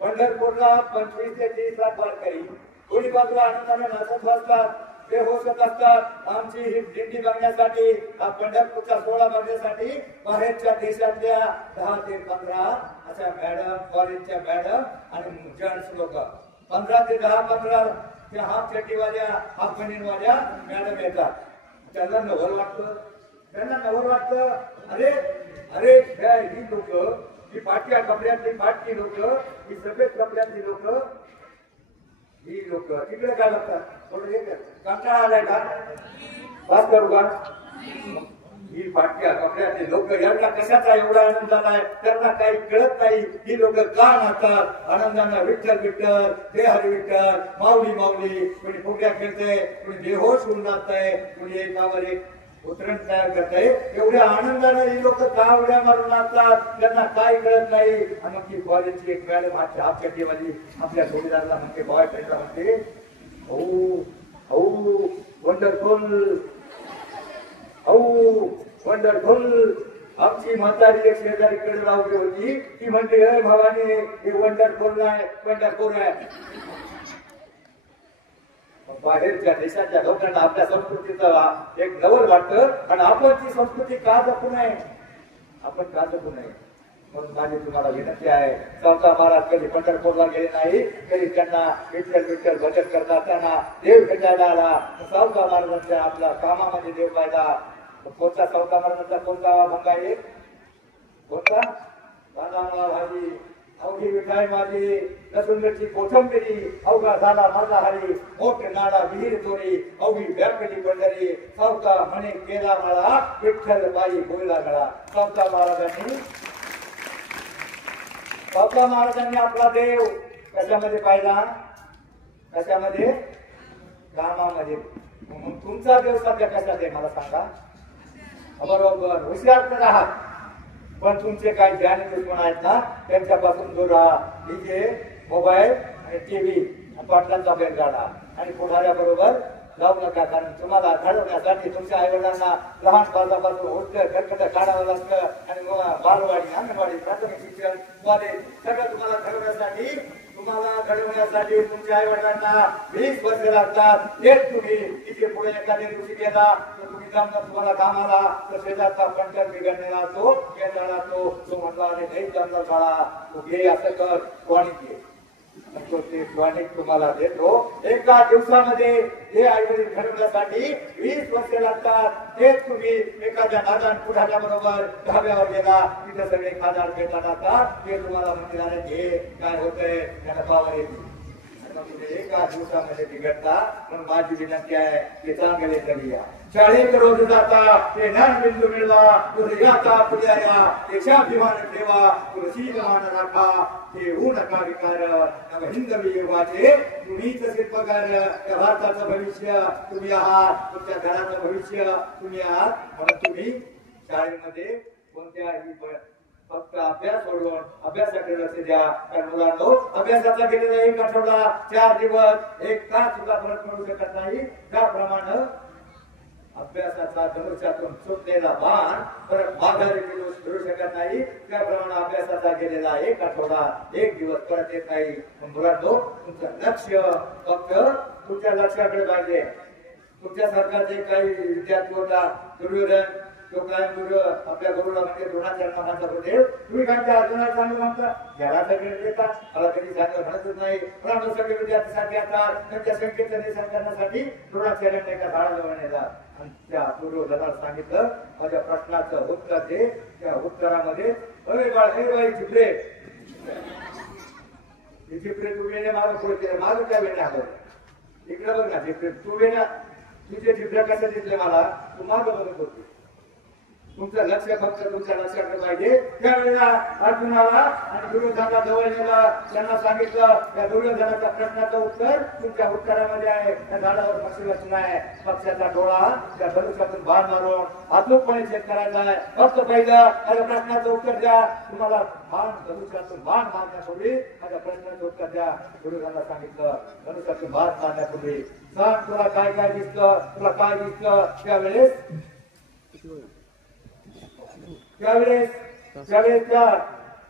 पंढरपूरला 25 ते 30 लाख वारकरी कोणी बाजूला आनंदाने नाचत बसतात, ते होत असतात. आमची ही दिंडी बघण्यासाठी, हा पंढरपूरचा सोहळा बघण्यासाठी बाहेरच्या देशातल्या 10 ते 15 अशा मॅडम, कॉलेजच्या मॅडम आणि जेंट्स लोक 15 ते 10-15 त्या हाफ चड्डीवाल्या, हाफ बनियनवाल्या मॅडम येतात. त्यांना नवल वाटतं, अरे ही लोक, ही पाटक्या कपड्यातली फाटकी लोक, ही सफेद कपड्यातली लोक, ही लोक तिकडे काय लागतात, थोडं कंटाळा आलाय का, बात करू का. ही फाटक्या कपड्यातली लोक यांना कशाचा एवढा आनंद झालाय, त्यांना काही कळत नाही. ही लोक का नाचतात आनंदानं, विठ्ठल विठ्ठल, हे हरी विठ्ठल, माऊली माऊली. कोणी फुग्या खेळतय, कोणी बेहोश होऊन जातंय, कोणी एकावर एक उतरण तयार करतंय. एवढ्या आनंदानं ही लोक का उड्या मारून नाचतात, त्यांना काही कळत नाही. आणि मग ती कॉलेजची एक मॅडम हाफ चड्डीवाली आपल्या जोडीदाराला म्हणते, बॉयफ्रेंडला म्हणते, वंडरफुल. आमची म्हातारी एक शेजारीकडे लावली होती, ती म्हणते, अरे भावाने हे वंडरफुल नाही, वंडरफुल आहे. बाहेरच्या देशाच्या लोकांना आपल्या संस्कृतीचा एक नवल वाटतं आणि आपण ती संस्कृती का जपू नये, म्हणून माझी तुम्हाला विनंती आहे. सावता महाराज कधी पंढरपूरला गेले नाही, तरी त्यांना विठ्ठल भजन करत असताना देव भेटायला आला. सावता महाराजांच्या आपल्या कामामध्ये देव पाहिला. कोणता सावता महाराजांचा कोणता भंग आहे, कोणता, बादामा भाजी, अवघी मिठाई माझी, लसूणची कोथंबिरी, अवघा झाला माझा हरी, मोठ नाडा विहीर चोरी, अवघी व्यापली पंढरी, सावता म्हणे केला मला, विठ्ठल बाई बोलला गळा. सावता महाराजांनी आपला देव कशामध्ये पाहिला, कशामध्ये, कामामध्ये. तुमचा देव सध्या कशात आहे मला सांगा. बरोबर हुशार तर आहात, पण तुमचे काही ज्ञानी दुश्मन आहेत ना, त्यांच्यापासून दूर राहा. डीजे, मोबाईल आणि टीव्ही, पाटलांचा बेल काढा आणि पुढाऱ्याबरोबर जाऊ नका. कारण तुम्हाला घडवण्यासाठी तुमच्या आई वडिलांना लहानपणापासून उठतं खटखट काढावं लागतं आणि बालवाडी, अंगणवाडी, प्राथमिक शिक्षण, कॉलेज सगळं तुम्हाला घडवण्यासाठी तुमच्या आई वडिलांना 20 वर्ष लागतात. तेच तुम्ही तिथे पुढे एखाद्या दिवशी गेला तर तुम्ही जमणार तुम्हाला कामाला, तर शेजारचा पंचायत बिघडलेला तो केंद्राला तो म्हटला, अरे नाही जमणार काळा, तू घे असं कर, तो आणि घे. तो ते टॉनिक तुम्हाला देतो. एका दिवसामध्ये हे आयुर्वेदिक ठरवण्यासाठी 20 वर्ष लागतात. तेच तुम्ही एखाद्या नादान पुढाच्या बरोबर धाब्यावर गेला, तिथे सगळे खादार भेटला जातात. ते तुम्हाला म्हणते अरे हे काय होतंय, त्याला पावर येते. एका दिवसामध्ये बिघडता. म्हणून माझी विनंती आहे ते चांगले करूया. शाळेत रोज जाता ते ज्ञान बिंदू मिळवा, हृदयाचा पुजाया देशाभिमान ठेवा, तुळशील मान राखा, ते होऊ नका विकार. हिंदवी युगाचे तुम्हीच शिल्पकार. त्या भारताचं भविष्य तुम्ही आहात, तुमच्या घराचं भविष्य तुम्ही आहात. म्हणून तुम्ही शाळेमध्ये कोणत्याही फक्त अभ्यास सोडून अभ्यासाकडे लक्ष द्या. कारण मुलांनो अभ्यासाचा गेलेला 1 आठवडा 4 दिवस 1 तास सुद्धा फरक पडू शकत नाही. त्याप्रमाणे अभ्यासाचा धनुष्यातून सुटलेला बाण परत माघारी फिरू शकत नाही. त्याप्रमाणे अभ्यासाचा गेलेला 1 आठवडा 1 दिवस परत येत नाही. मुलांनो तुमचं लक्ष फक्त तुमच्या लक्षाकडे पाहिजे. तुमच्या सरकारचे काही विद्यार्थी होता दुर्योधन, तो काय गुरु आपल्या गुरुला म्हणजे द्रोणाचार्य माझा होते. तुम्ही काय अर्जुनाला चांगलं म्हणता, घरात सगळे देतात, मला कधी चांगलं म्हणतच नाही. पण सगळे विद्यार्थ्यांसाठी आता त्यांच्या संकेतन निशाण करण्यासाठी द्रोणाचार्याने एका झाडाजवळ नेला आणि त्या दुर्योधनाला सांगितलं माझ्या प्रश्नाचं उत्तर दे. त्या उत्तरामध्ये अरे बाळ हे बाई चिपरे चिपरे तू वेणे मागं पुढे केलं, मागं काय वेणे आलं इकडे बघ ना चिपरे तू वेणा तुझे चिपऱ्या कसं दिसले मला, तू मागं बघत होती. तुमचं लक्ष फक्त तुमच्या लक्षाकडे पाहिजे. त्यावेळेला अर्जुनाला आणि दुर्योधनाला जवळ नेलं, त्यांना सांगितलं त्या दुर्योधनाच्या प्रश्नाचं उत्तर तुमच्या उत्तरामध्ये आहे. त्या झाडावर पक्षी बसला आहे, पक्षाचा डोळा त्या धनुष्यातून बाण मारून अचूकपणे छेद करायचा आहे. फक्त पहिलं माझ्या प्रश्नाचं उत्तर द्या. तुम्हाला बाण धनुष्यातून बाण मारण्यापूर्वी माझ्या प्रश्नाचं उत्तर द्या. दुर्योधनाला सांगितलं धनुष्यातून बाण मारण्यापूर्वी सांग तुला काय काय दिसतं, तुला काय दिसतं. त्यावेळेस त्या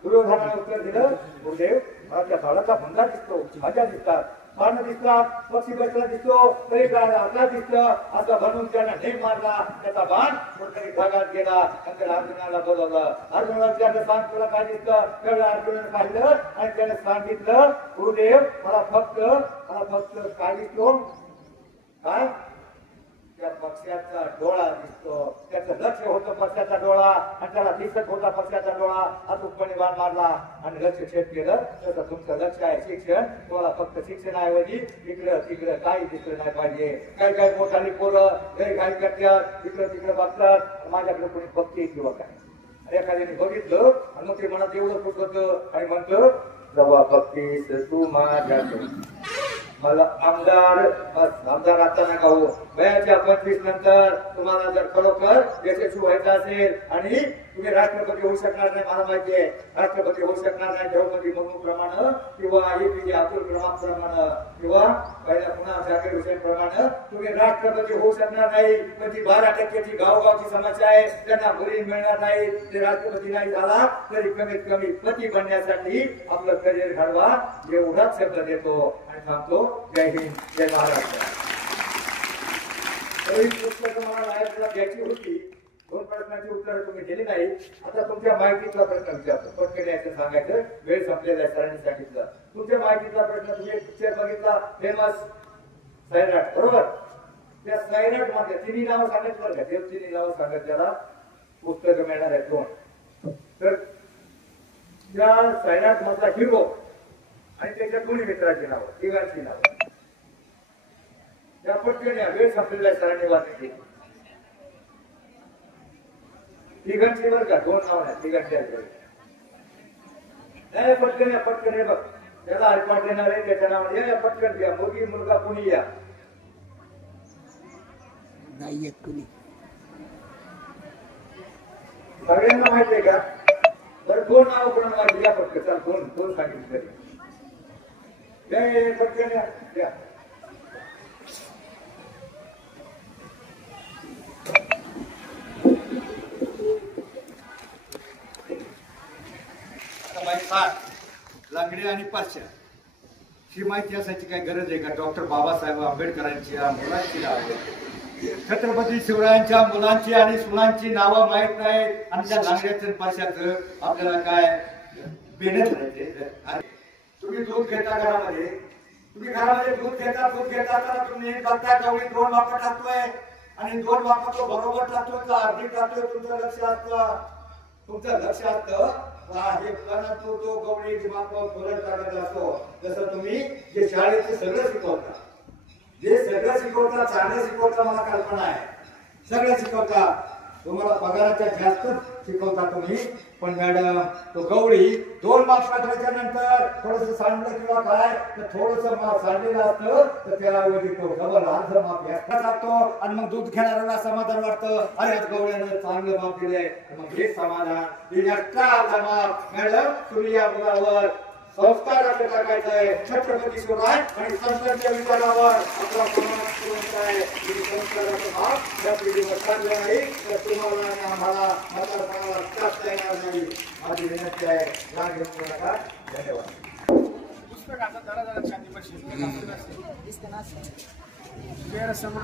दुर्योधनाने उत्तर दिलं गुरुदेव मला त्या झाडाचा भंगा दिसतो, भाज्या दिसतात, पानं दिसतात, पक्षी बसला दिसतो, तरी काय आता दिसतं. असं म्हणून त्यांना ढेक मारला. त्याचा बाण कुठतरी भागात गेला. नंतर अर्जुनाला बोलवलं. अर्जुनाला त्यानं सांग तुला काय दिसतं. त्यावेळेला अर्जुनाने पाहिलं आणि त्याने सांगितलं गुरुदेव मला फक्त काय दिसतो, काय त्या पक्षाचा डोळा दिसतो. त्याचं लक्ष होतं पक्षाचा डोळा आणि त्याला दिसत होता पक्षाचा डोळा. अचूकपणे बाण मारला आणि लक्ष छेद केलं. तसं तुमचं लक्ष आहे शिक्षण. तुम्हाला फक्त शिक्षणाऐवजी इकडं तिकडं काही दिसलं नाही पाहिजे. काही मोठाली पोरं काही करतात, इकडं तिकडं बघतात, माझ्याकडे कोणी बघते किंवा काय एखाद्याने बघितलं आणि मग ते मनात एवढं फुट होतं आणि म्हणतो जवा बघतीस तू माझ्या मला आमदार आता नका हो. वयाच्या 25 नंतर तुम्हाला जर खरोखर यशस्वी व्हायचं असेल आणि तुम्ही राष्ट्रपती होऊ शकणार नाही, मला माहिती आहे राष्ट्रपती होऊ शकणार नाही द्रौपदी मुर्मू प्रमाणे किंवा APJ अब्दुल कलाम प्रमाणे किंवा पहिल्या पुन्हा झाकीर हुसेन प्रमाणे तुम्ही राष्ट्रपती होऊ शकणार नाही. पण ती 12% गावगावची समस्या आहे, त्यांना मुली मिळणार नाही. ते राष्ट्रपती नाही झाला तरी कमीत कमी पती बनण्यासाठी आपलं करिअर घडवा. एवढाच शब्द देतो आणि सांगतो जय हिंद जय महाराष्ट्र. पुस्तकं मला लायला द्यायची होती. 2 प्रश्नाची उत्तरं तुम्ही दिली नाही. आता तुमच्या माहितीचा प्रश्न विचारतो. पटकन यायचं सांगायचं, वेळ संपलेला आहे सरांनी सांगितलं. तुमच्या माहितीचा प्रश्न तुम्ही एक पिक्चर बघितला फेमस सैराट बरोबर. त्या सैराट मध्ये 3 नावं सांगितलं बरं का, ते 3 नावं सांगत त्याला पुस्तकं मिळणार आहेत 2. तर त्या सैराट मधला हिरो आणि त्याच्या 2 मित्राची नावं, तिघांची नावं त्या पटकन या वेळ संपलेला आहे सरांनी वाचली. तिघांची बरं का, 2 नाव नाही तिघांची नाही. पटकन बघ त्याला ऐकवाट देणार आहे त्याच्या नावाने पटकन घ्या. मुलगी मुलगा कुणी या नाही कुणी सगळ्यांना माहिती आहे का. बरं 2 नाव कोणाला माहिती या पटकन. चल 2 सांगितलं तरी पटकन या. लांगडे आणि पाचशा ही माहिती असायची काही गरज आहे का. डॉक्टर बाबासाहेब आंबेडकरांच्या मुलांची नावं, छत्रपती शिवरायांच्या मुलांची आणि सुनांची नावं माहित नाहीत आणि त्या लांगड्याचं पाचशाचं आपल्याला काय बेनच राहायचे. तुम्ही दूध घेता घरामध्ये, तुम्ही घरामध्ये दूध घेता तर तुम्ही बघता गवळी 2 वाफा टाकतोय आणि 2 वाफा तो बरोबर टाकतोय का अर्धी टाकतोय, तुमचं लक्ष असतं हे परंतु तो गवळी दिमागावर फरक टाकत असतो. जसं तुम्ही जे शाळेत सगळं शिकवता, चांगलं शिकवता, मला कल्पना आहे, सगळं शिकवता, तुम्हाला पगाराच्या जास्त शिकवता तुम्ही, पण मॅडम तो गवळी 2 मार्क्स टाकल्याच्या नंतर थोडस सांडलं किंवा काय तर थोडस सांडलेलं असतं तर त्याला तो डबल अर्ध माप एक्स्ट्रा टाकतो आणि मग दूध घेणाऱ्याला समाधान वाटतं, अरे आज गवळ्यानं चांगलं माप दिलंय, मग हे समाधान एक्स्ट्रा अर्ध माप. मॅडम तुम्ही या मुलावर संस्कार आपले टाकायचंय, छत्रपती शिवराय आणि संतांच्या विचारावर आपला समाज जिवंत आहे. संस्काराचा भाग या पिढीवर चालला नाही तर तुम्हाला आणि आम्हाला म्हातारपणाला टाकता येणार नाही. माझी विनंती आहे, या घेऊन नका. धन्यवाद. समोर